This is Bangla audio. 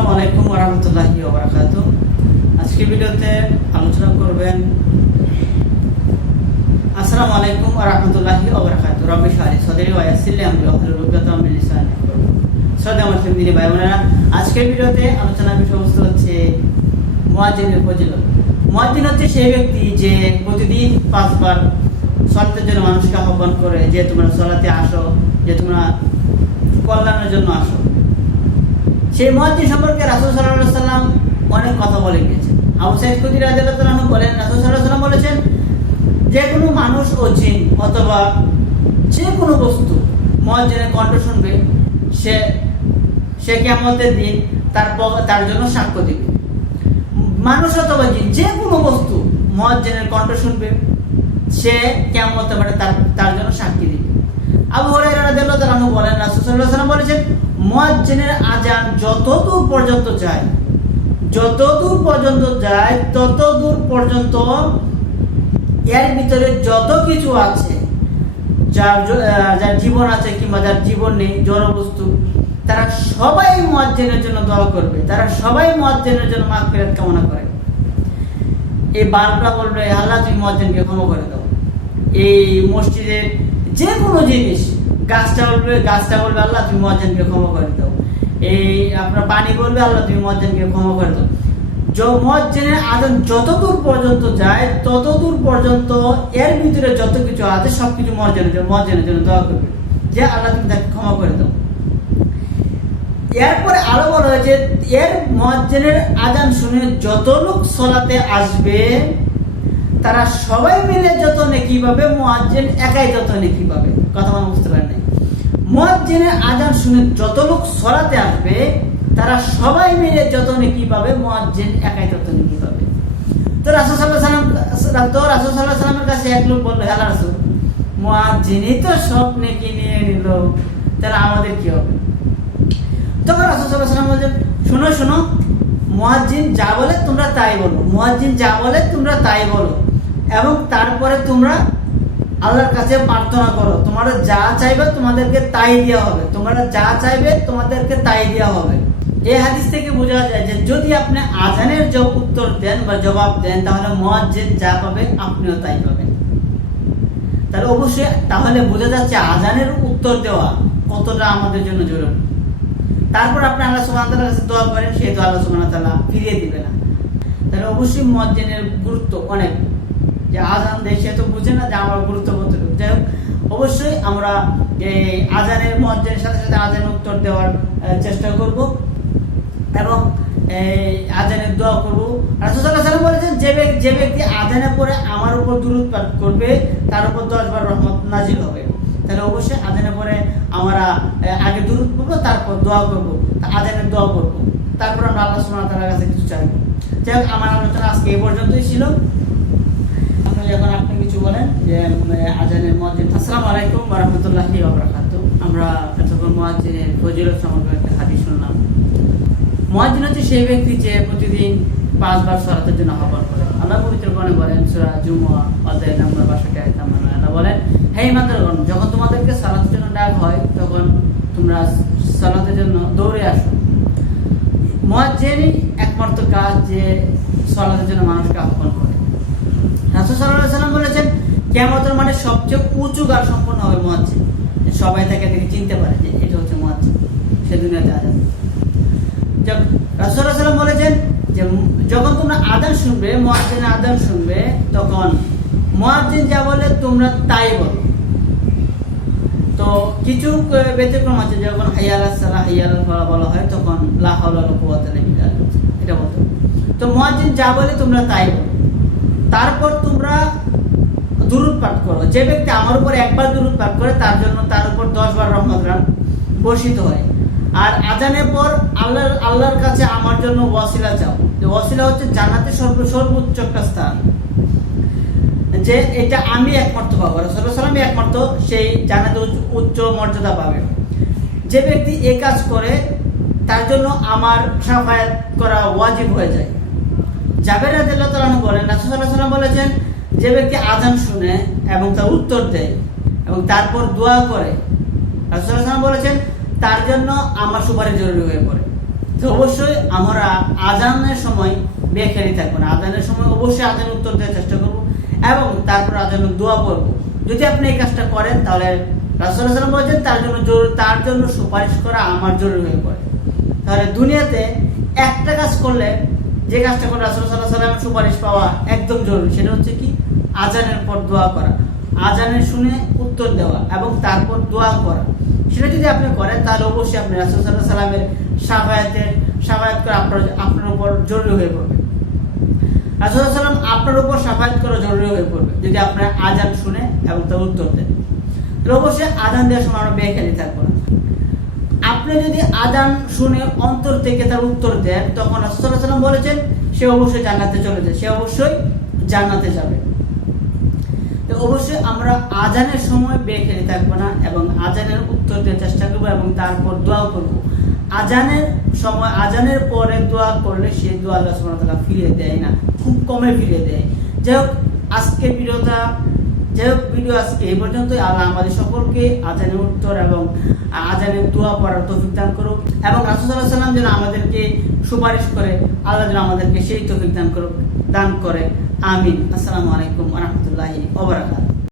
আসসালামু আলাইকুম ওয়া রাহমাতুল্লাহি ওয়া বারাকাতুহু। আজকে ভিডিওতে আলোচনা করবেন আসসালামু আলাইকুম ওয়া রাহমাতুল্লাহি ওয়া বারাকাতুহু। রব্বি ইশরাহ লি সাদরি ওয়া ইয়াসসির লি আমরি ওয়াহলুল উকদাতাম মিন লিসানি ইয়াফকাহু কওলি। শ্রদ্ধেয় মুসলিম দিনী ভাই বোনেরা, আজকের ভিডিওতে আলোচনার বিষয়বস্তু হচ্ছে মুয়াজ্জিনের ফজিলত। মুয়াজ্জিন হচ্ছে সেই ব্যক্তি যে প্রতিদিন 5 বার সালাতের জন্য মানুষকে আহ্বান করে যে তোমরা সালাতে আসো, যে তোমরা কল্যাণের জন্য আসো। সেই মুয়াজ্জিন সম্পর্কে রাসূল সাল্লাল্লাহু আলাইহি ওয়াসাল্লাম অনেক কথা বলে গিয়েছেন। আবু সাঈদ খুদরী রাদিয়াল্লাহু তাআলা বলেন, রাসূল সাল্লাল্লাহু আলাইহি ওয়াসাল্লাম বলেছেন, যে কোনো মানুষ ও জিন অথবা যে কোনো বস্তু মুয়াজ্জিনের কণ্ঠ শুনবে, সে কিয়ামতের দিন তার জন্য সাক্ষ্য দিবে। মানুষ অথবা জিন যে কোনো বস্তু মুয়াজ্জিনের কণ্ঠ শুনবে, সে কিয়ামতের মাঠে তার জন্য সাক্ষী দিবে। আবু হুরায়রা রাদিয়াল্লাহু তাআলা বলেন, রাসূল সাল্লাল্লাহু আলাইহি ওয়াসাল্লাম বলেছেন, মুয়াজ্জিনের আযান যতদূর পর্যন্ত যায় ততদূর পর্যন্ত এর ভিতরে যত কিছু আছে, যার জীবন আছে কিংবা যার জীবন নেই, জড় বস্তু, তারা সবাই মুয়াজ্জিনের জন্য দোয়া করবে, তারা সবাই মুয়াজ্জিনের জন্য মাগফিরাত কামনা করে। এই বালকরা বলবে, আল্লাহ তুমি মুয়াজ্জিনকে ক্ষমা করে দাও। এই মসজিদের যে কোনো জিনিস, গাছটা বলবে আল্লাহ তুমি মুয়াজ্জিনকে ক্ষমা করে দাও। এই আপনার পানি বলবে আল্লাহ তুমি মুয়াজ্জিনকে ক্ষমা করে দাও। মুয়াজ্জিনের আযান যতদূর পর্যন্ত যায় ততদূর পর্যন্ত এর ভিতরে যত কিছু আছে সবকিছু মুয়াজ্জিনের জন্য দোয়া করবে যে আল্লাহ তুমি তাকে ক্ষমা করে দাও। এরপরে আরো বলা হয়েছে, এর মুয়াজ্জিনের আযান শুনে যত লোক সালাতে আসবে তারা সবাই মিলে যত নেকি পাবে, মুয়াজ্জিন একাই যত নেকি পাবে। কথা মানে বুঝতে পারেন নাই? মুয়াজ্জিনের আযান শুনে যত লোক সালাতে আসবে তারা সবাই মিলে যত নেকি পাবে, মুয়াজ্জিন একাই তত নেকি পাবে। তো রাসূল সাল্লাল্লাহু আলাইহি ওয়াসাল্লামের কাছে এক লোক বলল, হে রাসূল, মুয়াজ্জিনই তো সব নেকি নিয়ে নিল, তাহলে আমাদের কি হবে? তখন রাসূল সাল্লাল্লাহু আলাইহি ওয়াসাল্লাম বলেন, শোনো, মুয়াজ্জিন যা বলে তোমরা তাই বলো, এবং তারপরে তোমরা আল্লাহর কাছে প্রার্থনা করো, তোমরা যা চাইবে তোমাদেরকে তাই দেওয়া হবে। এই হাদিস থেকে বোঝা যায় যে যদি আপনি আযানের উত্তর দেন বা জবাব দেন, তাহলে মুয়াজ্জিন যা পাবে আপনিও তাই পাবেন। তাহলে অবশ্যই বোঝা যাচ্ছে আযানের উত্তর দেওয়া কতটা আমাদের জন্য জরুরি। তারপর আপনি আল্লাহ সুবহানাহু ওয়া তাআলার কাছে দোয়া করেন, সেই দোয়া আল্লাহ সুবহানাহু ওয়া তাআলা ফিরিয়ে দিবে না। তাহলে অবশ্যই মুয়াজ্জিনের গুরুত্ব অনেক। যে আযান দেয় সে তো বুঝে না যে আমার গুরুত্ব কতটুকু। যাই হোক, অবশ্যই আমরা এই আযানের মুয়াজ্জিনের সাথে সাথে আযানের উত্তর দেওয়ার চেষ্টা করব এবং এই আযানের দোয়া করব। রাসূল সাল্লাল্লাহু আলাইহি ওয়াসাল্লাম বলেছেন, যে ব্যক্তি আযানের পরে আমার উপর দুরূদ পাঠ করবে তার উপর 10 বার রহমত নাজিল হবে। তাহলে অবশ্যই আযানের পরে আমরা আগে দুরূদ পড়ব, তারপর দোয়া করব, আযানের দোয়া করব, তারপর আমরা আল্লাহ সুবহানাহু ওয়া তাআলার কাছে কিছু চাইব। যাই হোক, আমার আলোচনা আজকে এই পর্যন্তই ছিল। আপনি কিছু বলেন যে আযানের মুয়াজ্জিন। আসসালামু আলাইকুম ওয়া রাহমাতুল্লাহি ওয়া বারাকাতুহু। আমরা এতক্ষণ মুয়াজ্জিনের ফজিলত সম্পর্কে একটা হাদিস শুনলাম। মুয়াজ্জিন হচ্ছে সেই ব্যক্তি যে প্রতিদিন 5 বার সালাতের জন্য আহ্বান করে। আল্লাহ পবিত্র কোরআনে বলেন, সূরা জুমুআ অধ্যায় নম্বর 62 আয়াত নম্বর 9, আল্লাহ বলেন, হে ঈমানদারগণ, যখন তোমাদেরকে সালাতের জন্য ডাক হয় তখন তোমরা সালাতের জন্য দৌড়ে আসো। মুয়াজ্জিনই একমাত্র কাজ যে সালাতের জন্য মানুষকে আহ্বান করে। রাসূল সাল্লাল্লাহু আলাইহি ওয়াসাল্লাম বলেছেন, কিয়ামতের মাঠে সবচেয়ে উঁচু গান সম্পন্ন হবে মুয়াজ্জিন। সবাই তাকে দেখে চিনতে পারে যে এটা হচ্ছে মুয়াজ্জিন, সে দুনিয়াতে আযান। রাসূল সাল্লাল্লাহু আলাইহি ওয়াসাল্লাম বলেছেন যে যখন তোমরা আযান শুনবে, মুয়াজ্জিনের আযান শুনবে, তখন মুয়াজ্জিন যা বলে তোমরা তাই বলো। তো কিছু ব্যতিক্রম আছে, যখন হাইয়া আলাস সালাহ হাইয়া আলাল ফালাহ বলা হয় তখন লা হাওলা ওয়ালা কুওয়াতা ইল্লা বিল্লাহ এটা বলতে। তো মুয়াজ্জিন যা বলে তোমরা তাই বলো। তারপর তোমরা দুরূদ পাঠ করো। যে ব্যক্তি আমার উপর একবার দুরূদ পাঠ করে তার উপর 10 বার রহমত বর্ষিত হয়। আর আযানের পর আল্লাহর কাছে আমার জন্য ওয়াসিলা চাও। যে ওয়াসিলা হচ্ছে জান্নাতের সর্বোচ্চ একটা স্থান, যে এটা আমি একমাত্র পাবো, রাসূল সাল্লাল্লাহু আলাইহি ওয়াসাল্লাম একমাত্র সেই জান্নাতে উচ্চ মর্যাদা পাবে। যে ব্যক্তি এই কাজ করে তার জন্য আমার শাফায়াত করা ওয়াজিব হয়ে যায়। জাবের রাদিয়াল্লাহু তাআলা বলেন, রাসূল সাল্লাল্লাহু আলাইহি ওয়াসাল্লাম বলেছেন, যে ব্যক্তি আযান শুনে এবং তার উত্তর দেয় এবং তারপর দোয়া করে, রাসূল সাল্লাল্লাহু আলাইহি ওয়াসাল্লাম বলেছেন তার জন্য আমার সুপারিশ জরুরি হয়ে পড়ে। তো অবশ্যই আমরা আজানের সময় বেখেয়ালি থাকবো না। আজানের সময় অবশ্যই আজানের উত্তর দেওয়ার চেষ্টা করবো এবং তারপর আজানের দোয়া করবো। যদি আপনি এই কাজটা করেন তাহলে রাসূলুল্লাহ সাল্লাল্লাহু আলাইহি ওয়াসাল্লাম বলেছেন তার জন্য সুপারিশ করা আমার জরুরি হয়ে পড়ে। তাহলে দুনিয়াতে একটা কাজ করলে, যে কাজটা করে রাসূলুল্লাহ সাল্লাল্লাহু আলাইহি ওয়াসাল্লামের সুপারিশ পাওয়া একদম জরুরি, সেটা হচ্ছে কি আজানের পর দোয়া করা, আজানের শুনে উত্তর দেওয়া এবং তারপর দোয়া করা। সেটা যদি আপনি করেন তাহলে অবশ্যই আপনি রাসূলুল্লাহ সাল্লাল্লাহু আলাইহি ওয়াসাল্লামের শাফায়াত করা আপনার উপর জরুরি হয়ে পড়বে। রাসূলুল্লাহ সাল্লাল্লাহু আলাইহি ওয়াসাল্লাম আপনার উপর শাফায়াত করা জরুরি হয়ে পড়বে যদি আপনার আজান শুনে এবং তার উত্তর দেন। তাহলে অবশ্যই আজান দেওয়ার সময় আমরা বেখেয়ালি থাকবো না। আপনি যদি আজান শুনে অন্তর থেকে তার উত্তর দেন, তখন রাসূলুল্লাহ সাল্লাল্লাহু আলাইহি ওয়াসাল্লাম বলেছেন সে অবশ্যই জান্নাতে চলে যায়, সে অবশ্যই জান্নাতে যাবে। তো অবশ্যই আমরা আজানের সময় বেখেয়ালি থাকবো না এবং আজানের উত্তর দেওয়ার চেষ্টা করবো এবং তারপর দোয়া করবো। আজানের সময়, আজানের পরে দোয়া করলে সেই দোয়া আল্লাহ সুবহানাহু ওয়া তাআলা ফিরিয়ে দেয় না, খুব কমে ফিরিয়ে দেয়। যাই হোক, আজকের ভিডিও আজকে এই পর্যন্তই। আল্লাহ আমাদের সকলকে আজানের উত্তর এবং আজানের দোয়া পড়ার তৌফিক দান করুক এবং রাসূল সাল্লাল্লাহু আলাইহি ওয়াসাল্লাম যেন আমাদেরকে সুপারিশ করে, আল্লাহ যেন আমাদেরকে সেই তৌফিক দান করে। আমিন। আসসালামু আলাইকুম ওয়া রাহমাতুল্লাহি ওয়া বারাকাতুহু।